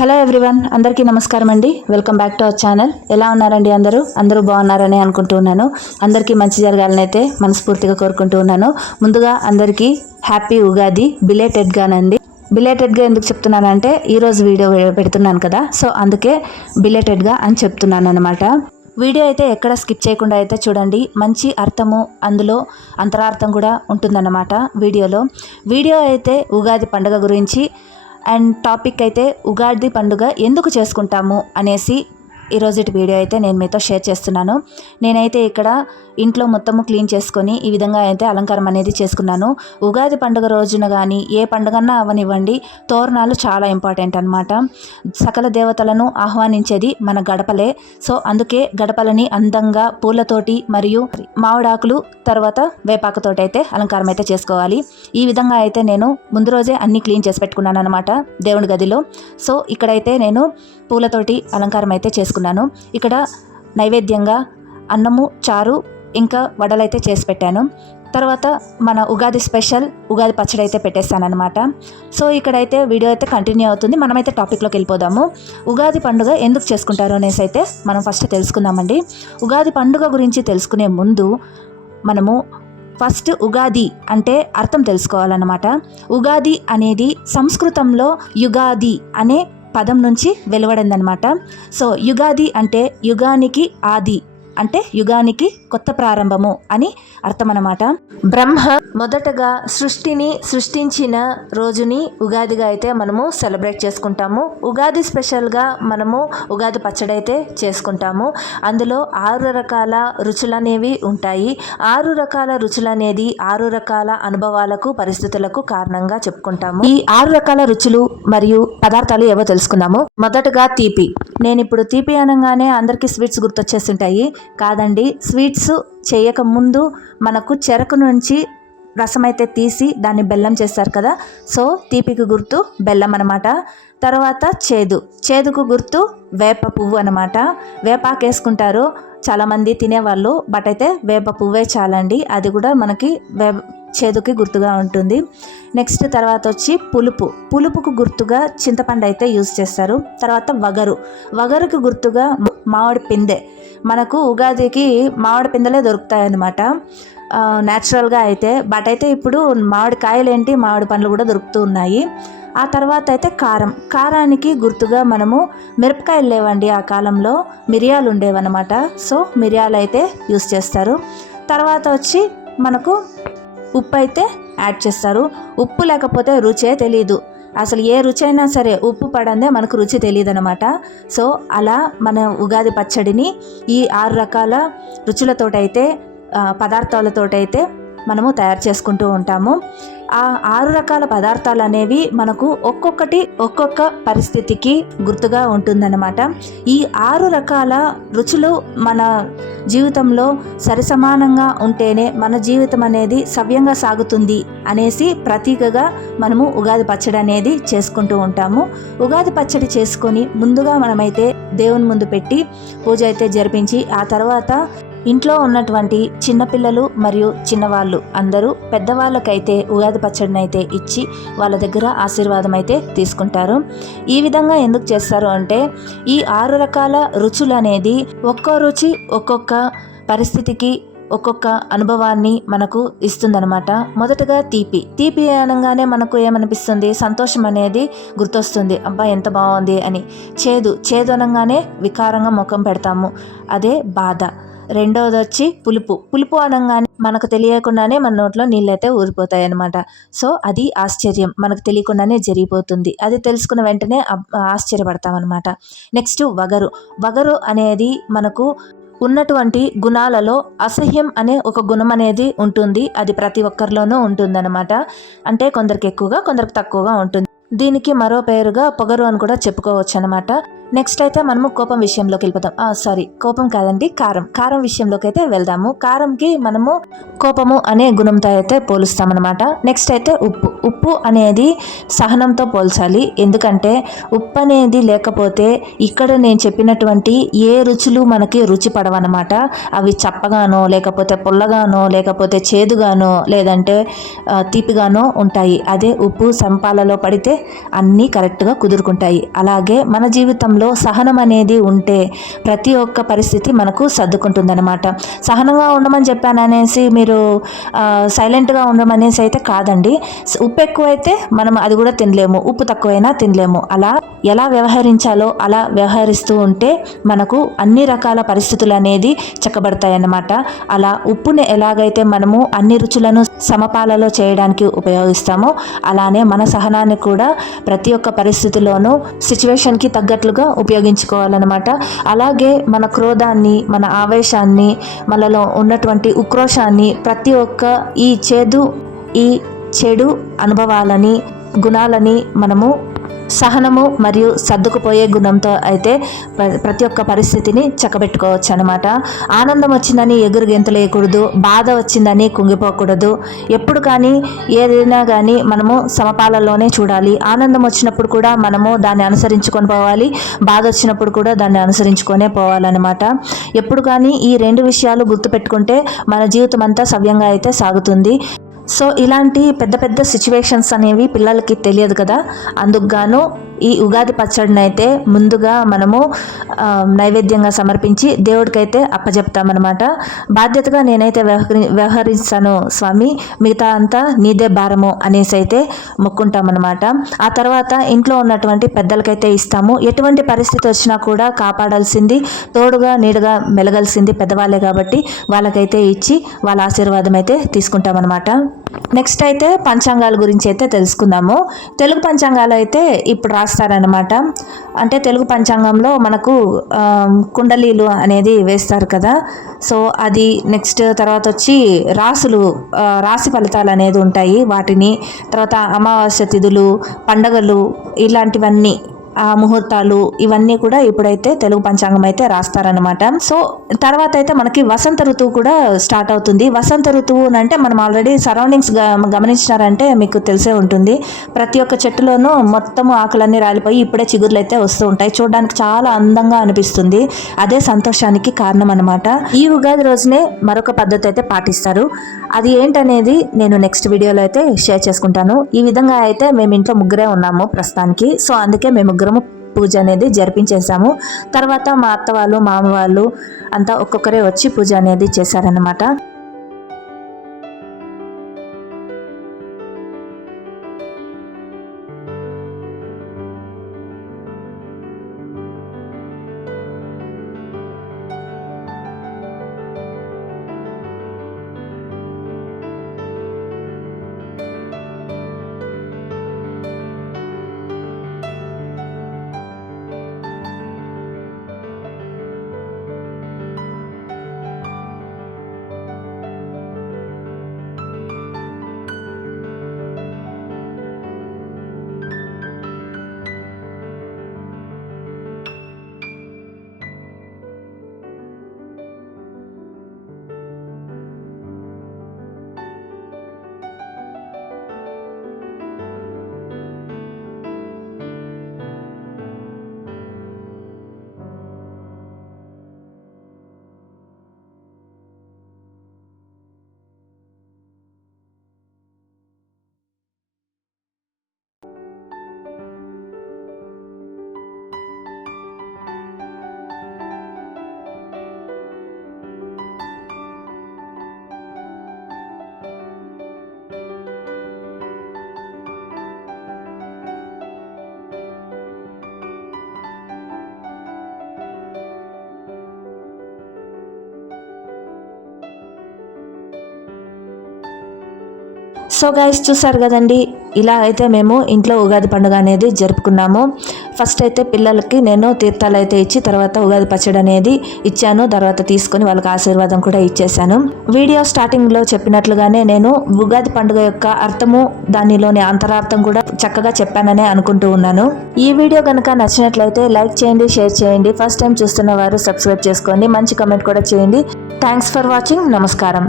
Hello everyone, అందరికీ నమస్కారం అండి. Welcome back to our channel. ఎలా ఉన్నారండి? అందరూ బాగున్నారని అనుకుంటున్నాను. అందరికీ మంచి జరగాలని అయితే మనస్ఫూర్తిగా కోరుకుంటూ ఉన్నాను. ముందుగా అందరికీ హ్యాపీ ఉగాది బిలేటెడ్గా ఎందుకు చెప్తున్నానంటే ఈరోజు వీడియో పెడుతున్నాను కదా, సో అందుకే బిలేటెడ్గా అని చెప్తున్నాను అనమాట. వీడియో అయితే ఎక్కడ స్కిప్ చేయకుండా అయితే చూడండి. మంచి అర్థము, అందులో అంతరార్థం కూడా ఉంటుందన్నమాట వీడియో అయితే ఉగాది పండుగ గురించి అండ్ టాపిక్ అయితే ఉగాది పండుగ ఎందుకు చేసుకుంటాము అనేసి ఈరోజు వీడియో అయితే నేను మీతో షేర్ చేస్తున్నాను. నేనైతే ఇక్కడ ఇంట్లో మొత్తము క్లీన్ చేసుకొని ఈ విధంగా అయితే అలంకారం అనేది చేసుకున్నాను. ఉగాది పండుగ రోజున కానీ ఏ పండుగన్నా అవనివ్వండి, తోరణాలు చాలా ఇంపార్టెంట్ అనమాట. సకల దేవతలను ఆహ్వానించేది మన గడపలే. సో అందుకే గడపలని అందంగా పూలతోటి మరియు మామిడాకులు తర్వాత వేపాకుతోటి అయితే అలంకారం అయితే చేసుకోవాలి. ఈ విధంగా అయితే నేను ముందు రోజే అన్ని క్లీన్ చేసి పెట్టుకున్నాను అనమాట దేవుడి గదిలో. సో ఇక్కడైతే నేను పూలతోటి అలంకారం అయితే చేసుకున్నాను. ఇక్కడ నైవేద్యంగా అన్నము, చారు ఇంకా వడలైతే చేసి పెట్టాను. తర్వాత మన ఉగాది స్పెషల్ ఉగాది పచ్చడి అయితే పెట్టేస్తానమాట. సో ఇక్కడైతే వీడియో అయితే కంటిన్యూ అవుతుంది. మనమైతే టాపిక్లోకి వెళ్ళిపోదాము. ఉగాది పండుగ ఎందుకు చేసుకుంటారు అనేసి అయితే మనం ఫస్ట్ తెలుసుకుందామండి. ఉగాది పండుగ గురించి తెలుసుకునే ముందు మనము ఫస్ట్ ఉగాది అంటే అర్థం తెలుసుకోవాలన్నమాట. ఉగాది అనేది సంస్కృతంలో యుగాది అనే పదం నుంచి వెలువడిందనమాట. సో యుగాది అంటే యుగానికి ఆది, అంటే యుగానికి కొత్త ప్రారంభము అని అర్థం అన్నమాట. బ్రహ్మ మొదటగా సృష్టిని సృష్టించిన రోజుని ఉగాదిగా అయితే మనము సెలబ్రేట్ చేసుకుంటాము. ఉగాది స్పెషల్గా మనము ఉగాది పచ్చడి అయితే చేసుకుంటాము. అందులో 6 రకాల రుచులు అనేవి ఉంటాయి. 6 రకాల రుచులు అనేది 6 రకాల అనుభవాలకు, పరిస్థితులకు కారణంగా చెప్పుకుంటాము. ఈ 6 రకాల రుచులు మరియు పదార్థాలు ఏవో తెలుసుకుందాము. మొదటగా తీపి. నేను ఇప్పుడు తీపి అనగానే అందరికీ స్వీట్స్ గుర్తొచ్చేస్తుంటాయి. కాదండి, స్వీట్స్ చేయకముందు మనకు చెరకు నుంచి రసం అయితే తీసి దాన్ని బెల్లం చేస్తారు కదా, సో తీపికి గుర్తు బెల్లం అనమాట. తర్వాత చేదుకు గుర్తు వేప పువ్వు అనమాట. వేపాకు వేసుకుంటారు చాలామంది తినేవాళ్ళు, బట్ అయితే వేప పువ్వే చాలండి, అది కూడా మనకి చేదుకి గుర్తుగా ఉంటుంది. నెక్స్ట్ తర్వాత వచ్చి పులుపుకు గుర్తుగా చింతపండు అయితే యూజ్ చేస్తారు. తర్వాత వగరుకు గుర్తుగా మామిడి పిందె. మనకు ఉగాదికి మామిడి పిందెలే దొరుకుతాయన్నమాట న్యాచురల్గా అయితే, బట్ అయితే ఇప్పుడు మామిడి కాయలు ఏంటి, మామిడి పండ్లు కూడా దొరుకుతూ ఉన్నాయి. ఆ తర్వాత అయితే కారానికి గుర్తుగా మనము మిరపకాయలు లేవండి, ఆ కాలంలో మిరియాలు ఉండేవన్నమాట. సో మిరియాలు అయితే యూజ్ చేస్తారు. తర్వాత వచ్చి మనకు ఉప్పు అయితే యాడ్ చేస్తారు. ఉప్పు లేకపోతే రుచే తెలీదు. అసలు ఏ రుచి అయినా సరే ఉప్పు పడందే మనకు రుచి తెలియదు అనమాట. సో అలా మన ఉగాది పచ్చడిని ఈ 6 రకాల రుచులతోటైతే పదార్థాలతోటైతే మనము తయారు చేసుకుంటూ ఉంటాము. ఆ 6 రకాల పదార్థాలు అనేవి మనకు ఒక్కొక్క పరిస్థితికి గుర్తుగా ఉంటుందన్నమాట. ఈ 6 రకాల రుచులు మన జీవితంలో సరిసమానంగా ఉంటేనే మన జీవితం అనేది సవ్యంగా సాగుతుంది అనేసి ప్రతీకగా మనము ఉగాది పచ్చడి అనేది చేసుకుంటూ ఉంటాము. ఉగాది పచ్చడి చేసుకొని ముందుగా మనమైతే దేవుని ముందు పెట్టి పూజ అయితే జరిపించి, ఆ తర్వాత ఇంట్లో ఉన్నటువంటి చిన్నపిల్లలు మరియు చిన్నవాళ్ళు అందరూ పెద్దవాళ్ళకైతే ఉగాది పచ్చడిని అయితే ఇచ్చి వాళ్ళ దగ్గర ఆశీర్వాదం అయితే తీసుకుంటారు. ఈ విధంగా ఎందుకు చేస్తారు అంటే ఈ 6 రకాల రుచులు అనేది ఒక్కో రుచి ఒక్కొక్క పరిస్థితికి ఒక్కొక్క అనుభవాన్ని మనకు ఇస్తుందన్నమాట. మొదటగా తీపి అనగానే మనకు ఏమనిపిస్తుంది, సంతోషం అనేది గుర్తొస్తుంది, అబ్బా ఎంత బాగుంది అని. చేదు అనగానే వికారంగా ముఖం పెడతాము, అదే బాధ. రెండవది వచ్చి పులుపు అనగానే మనకు తెలియకుండానే మన నోట్లో నీళ్ళైతే ఊరిపోతాయి అన్నమాట. సో అది ఆశ్చర్యం, మనకు తెలియకుండానే జరిగిపోతుంది. అది తెలుసుకున్న వెంటనే ఆశ్చర్యపడతాం అనమాట. నెక్స్ట్ వగరు అనేది మనకు ఉన్నటువంటి గుణాలలో అసహ్యం అనే ఒక గుణం అనేది ఉంటుంది. అది ప్రతి ఒక్కరిలోనూ ఉంటుందన్నమాట. అంటే కొందరికి ఎక్కువగా కొందరికి తక్కువగా ఉంటుంది. దీనికి మరో పేరుగా పొగరు అని కూడా చెప్పుకోవచ్చు అనమాట. నెక్స్ట్ అయితే మనము కోపం విషయంలోకి వెళ్ళిపోతాం. సారీ, కోపం కాదండి, కారం విషయంలోకి అయితే వెళ్దాము. కారంకి మనము కోపము అనే గుణంతో అయితే పోలుస్తామన్నమాట. నెక్స్ట్ అయితే ఉప్పు అనేది సహనంతో పోల్చాలి. ఎందుకంటే ఉప్పు అనేది లేకపోతే ఇక్కడ నేను చెప్పినటువంటి ఏ రుచులు మనకి రుచి పడవన్నమాట. అవి చప్పగానో లేకపోతే పుల్లగానో లేకపోతే చేదుగానో లేదంటే తీపిగానో ఉంటాయి. అదే ఉప్పు సంపాలలో పడితే అన్నీ కరెక్ట్గా కుదురుకుంటాయి. అలాగే మన జీవితంలో సహనం అనేది ఉంటే ప్రతి ఒక్క పరిస్థితి మనకు సర్దుకుంటుందన్నమాట. సహనంగా ఉండమని చెప్పాననేసి మీరు సైలెంట్గా ఉండమనేసి అయితే కాదండి. ఉప్పు ఎక్కువైతే మనం అది కూడా తినలేము, ఉప్పు తక్కువైనా తినలేము. అలా ఎలా వ్యవహరించాలో అలా వ్యవహరిస్తూ ఉంటే మనకు అన్ని రకాల పరిస్థితులు అనేది చక్కబడతాయన్నమాట. అలా ఉప్పుని ఎలాగైతే మనము అన్ని రుచులను సమపాలలో చేయడానికి ఉపయోగిస్తామో అలానే మన సహనాన్ని కూడా ప్రతి ఒక్క పరిస్థితిలోనూ సిచ్యువేషన్కి తగ్గట్లుగా ఉపయోగించుకోవాలన్నమాట. అలాగే మన క్రోధాన్ని, మన ఆవేశాన్ని, మనలో ఉన్నటువంటి ఉక్రోషాన్ని, ప్రతి ఒక్క ఈ చెడు అనుభవాలని, గుణాలని మనము సహనము మరియు సర్దుకుపోయే గుణంతో అయితే ప్రతి ఒక్క పరిస్థితిని చక్కబెట్టుకోవచ్చు అనమాట. ఆనందం వచ్చిందని ఎగురు గెంతులేయకూడదు, బాధ వచ్చిందని కుంగిపోకూడదు. ఎప్పుడు కానీ ఏదైనా కానీ మనము సమపాలలోనే చూడాలి. ఆనందం వచ్చినప్పుడు కూడా మనము దాన్ని అనుసరించుకొని పోవాలి, బాధ వచ్చినప్పుడు కూడా దాన్ని అనుసరించుకొనే పోవాలన్నమాట. ఎప్పుడు కానీ ఈ రెండు విషయాలు గుర్తుపెట్టుకుంటే మన జీవితం అంతా సవ్యంగా అయితే సాగుతుంది. సో ఇలాంటి పెద్ద పెద్ద సిచ్యువేషన్స్ అనేవి పిల్లలకి తెలియదు కదా. అందుకు గాను ఈ ఉగాది పచ్చడిని అయితే ముందుగా మనము నైవేద్యంగా సమర్పించి దేవుడికైతే అప్పచెప్తామన్నమాట. బాధ్యతగా నేనైతే వ్యవహరిస్తాను స్వామి, మిగతా అంతా నీదే భారము అనేసి అయితే మొక్కుంటామన్నమాట. ఆ తర్వాత ఇంట్లో ఉన్నటువంటి పెద్దలకైతే ఇస్తాము. ఎటువంటి పరిస్థితి వచ్చినా కూడా కాపాడాల్సింది, తోడుగా నీడుగా మెలగాల్సింది పెద్దవాళ్ళే కాబట్టి వాళ్ళకైతే ఇచ్చి వాళ్ళ ఆశీర్వాదం అయితే తీసుకుంటామన్నమాట. నెక్స్ట్ అయితే పంచాంగాల గురించి అయితే తెలుసుకుందాము. తెలుగు పంచాంగాలు అయితే ఇప్పుడు రాస్తారనమాట. అంటే తెలుగు పంచాంగంలో మనకు కుండలీలు అనేది వేస్తారు కదా. సో అది నెక్స్ట్ తర్వాత వచ్చి రాశి ఫలితాలు అనేది ఉంటాయి. వాటిని తర్వాత అమావాస్య తిథులు, పండగలు, ఇలాంటివన్నీ ముహూర్తాలు ఇవన్నీ కూడా ఇప్పుడైతే తెలుగు పంచాంగం అయితే రాస్తారనమాట. సో తర్వాత అయితే మనకి వసంత ఋతువు కూడా స్టార్ట్ అవుతుంది. వసంత ఋతువు అంటే మనం ఆల్రెడీ సరౌండింగ్స్ గమనించినారంటే మీకు తెలిసే ఉంటుంది. ప్రతి ఒక్క చెట్టులోనూ మొత్తము ఆకులన్నీ రాలిపోయి ఇప్పుడే చిగుర్లు అయితే వస్తూ ఉంటాయి. చూడడానికి చాలా అందంగా అనిపిస్తుంది. అదే సంతోషానికి కారణం అనమాట. ఈ ఉగాది రోజునే మరొక పద్ధతి అయితే పాటిస్తారు. అది ఏంటనేది నేను నెక్స్ట్ వీడియోలో అయితే షేర్ చేసుకుంటాను. ఈ విధంగా అయితే మేము ఇంట్లో ముగ్గురే ఉన్నాము ప్రస్తుతానికి. సో అందుకే మేము ముగ్గురము పూజ అనేది జరిపించేసాము. తర్వాత మా అత్త వాళ్ళు, మామ వాళ్ళు అంతా ఒక్కొక్కరే వచ్చి పూజ అనేది చేశారనమాట. సో గైస్ చూసారు కదండి, ఇలా అయితే మేము ఇంట్లో ఉగాది పండుగ అనేది జరుపుకున్నాము. ఫస్ట్ అయితే పిల్లలకి నేను తీర్థాలు అయితే ఇచ్చి తర్వాత ఉగాది పచ్చడి అనేది ఇచ్చాను. తర్వాత తీసుకొని వాళ్ళకి ఆశీర్వాదం కూడా ఇచ్చేసాను. వీడియో స్టార్టింగ్లో చెప్పినట్లుగానే నేను ఉగాది పండుగ యొక్క అర్థము, దానిలోని అంతరార్థం కూడా చక్కగా చెప్పాననే అనుకుంటూ ఉన్నాను. ఈ వీడియో కనుక నచ్చినట్లయితే లైక్ చేయండి, షేర్ చేయండి. ఫస్ట్ టైం చూస్తున్న వారు సబ్స్క్రైబ్ చేసుకోండి, మంచి కమెంట్ కూడా చేయండి. Thanks for watching. నమస్కారం.